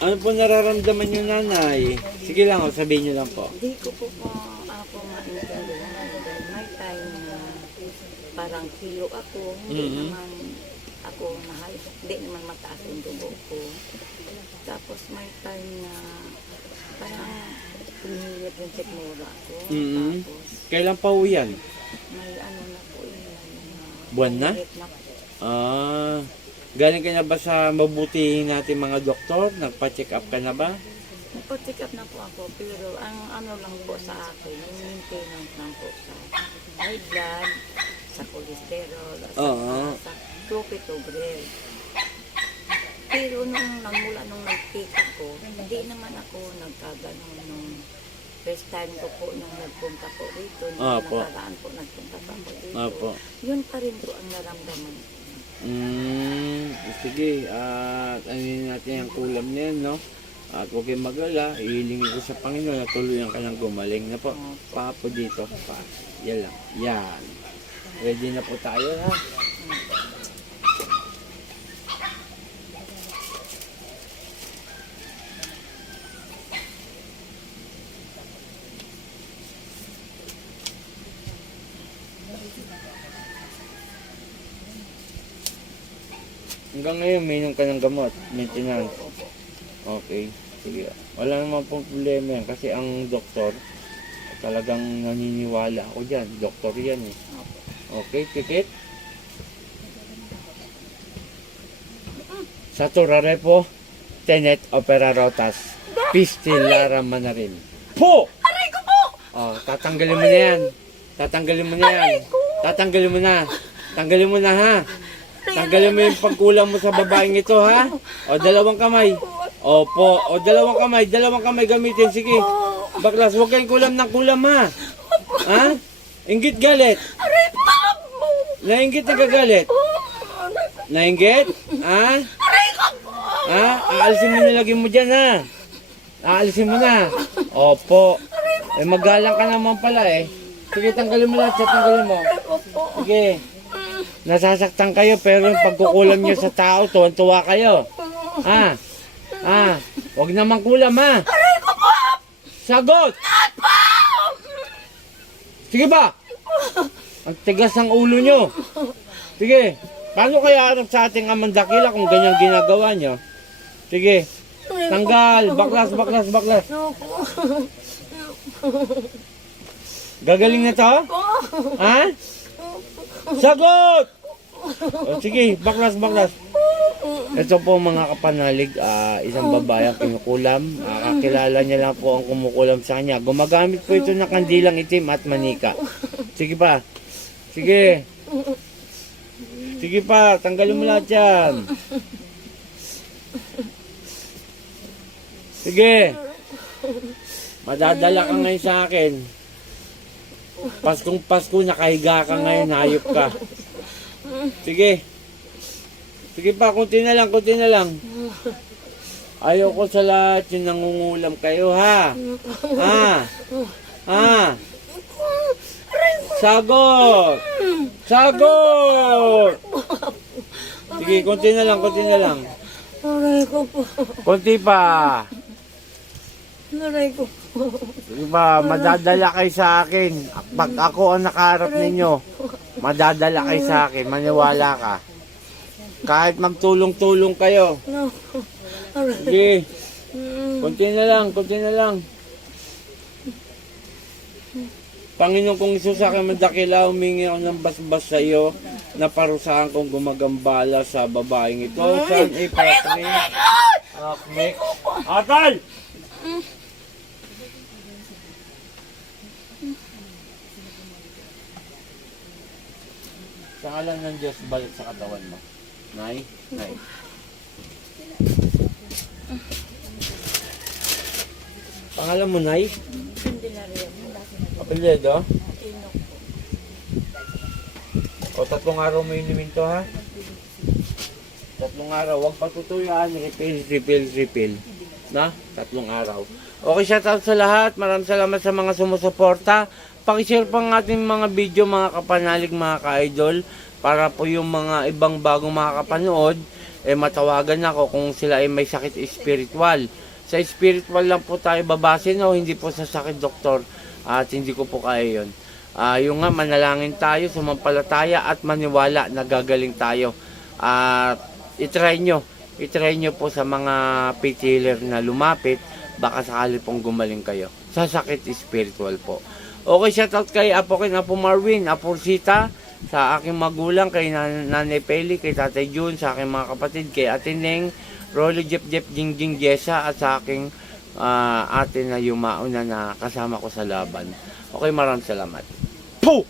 Ano po nararamdaman niyo, nanay? Sige lang, sabihin niyo lang po. Hindi ko po ako maintindihan dahil may time na parang kilo ako, hindi naman ako mahal, hindi naman mataas yung dugo ko. Tapos may time na parang humihilap yung tekmura ko. Tapos Kailan pa ho yan? may ano na po yun. Buwan na? Galing ka na ba sa mabutihin natin mga doktor? Nagpa-check up ka na ba? Nagpa-check up na po ako, pero ang ano lang po sa akin, yung maintenance lang po sa high blood, sa cholesterol, at sa clopidogrel. Pero mula nung nag-take ko, hindi naman ako nagkaganon nung first time ko po nung nagpunta po rito, nung nakaraan po nagpunta pa po dito. Yun pa rin po ang naramdaman ko. Sige, ano natin ang kulam na yan, no? At huwag kayong mag-ala, ihilingin ko sa Panginoon na tuluyan ka ng gumaling na po. Pa po dito, pa. Yan lang. Yan. Ready na po tayo, ha? Hanggang ngayon, minum ka ng gamot, maintenance. Okay, sige. Wala naman pong problema yan kasi ang doktor, talagang naniniwala ako dyan. Doktor yan eh. Okay, tikit. Saturare po, tenet opera rotas, pistilara manarin. Po! Aray ko po! Oh, tatanggalin mo na yan. Tatanggalin mo na yan. Tatanggalin mo na. Tanggalin mo na, ha? Tanggalin mo yung pagkulang mo sa babaeng ito, ha? O, dalawang kamay. Opo. O, dalawang kamay gamitin. Sige. Baklas, huwag kayong kulam ng kulam, ha? Ha? Inggit galit. Nainggit na kagalit. Nainggit? Ha? Ha? Aalisin mo nilagyan mo dyan, ha? Aalisin mo na. Opo. Eh, magalang ka naman pala, eh. Sige, tanggalin mo lahat. Tanggalin mo. Sige. Nasasaktan kayo pero yung pagkukulam nyo sa tao, tuwan-tuwa kayo. Ha? Ha? Huwag naman kulam, ha? Sagot! Sige ba? Ang tigas ng ulo nyo. Sige. Paano kaya harap sa ating amandakila kung ganyan ginagawa nyo? Sige. Tanggal. Baklas. Gagaling na to? Ha? Sagot! O, sige, baklas. Ito po mga kapanalig, isang babae ang kinukulam. Kakilala niya lang po ang kumukulam sa kanya. Gumagamit po ito ng kandilang itim at manika. Sige pa. Sige. Sige pa, tanggalin mo lahat yan. Sige. Madadala ka ngayon sa akin. Paskong Pasko, nakahiga ka ngayon, hayop ka. Sige. Sige pa, kunti na lang. Ayaw ko sa lahat yung nangungulam kayo, ha? Ha? Sagot! Sige, kunti na lang. Aray ko po. Kunti pa. Aray ko po. Sige ba, madadala kayo sa akin. Pag ako ang nakaharap ninyo, madadala kayo sa akin. Maniwala ka. Kahit magtulong-tulong kayo. Sige. Kunti na lang. Panginoon kong Isus, sa akin madakila, humingi ako ng basbas sa iyo na parusahan kong gumagambala sa babaeng ito. San ipatri? Akmek. Atal! Sa ngalan ng Diyos, balik sa katawan mo. Nay. Pangalan mo, Nay? Apelyido? O, 3 araw mo inumin to, ha? 3 araw. Huwag patutuyaan. Refill. Na? 3 araw. Okay, shout out sa lahat. Maraming salamat sa mga sumusuporta. Pakishare pa ng ating mga video, mga kapanalig, mga ka-idol, para po yung mga ibang bagong makakapanood matawagan ako kung sila ay may sakit spiritual. Sa spiritual lang po tayo babase, no? Hindi po sa sakit, doktor. At hindi ko po kaya yun. Yung nga, manalangin tayo, sumampalataya at maniwala na gagaling tayo. At itry nyo po sa mga faith healer na lumapit, baka sakali pong gumaling kayo. Sa sakit spiritual po. Okay, shoutout kay Apo Marwin, Apo Sita, sa aking magulang, kay Nanay Peli, kay Tatay Jun, sa aking mga kapatid, kay Ate Neng, Rolly Jep Jingjing Jessa, at sa aking ate na yumauna na kasama ko sa laban. Okay, maraming salamat. Po!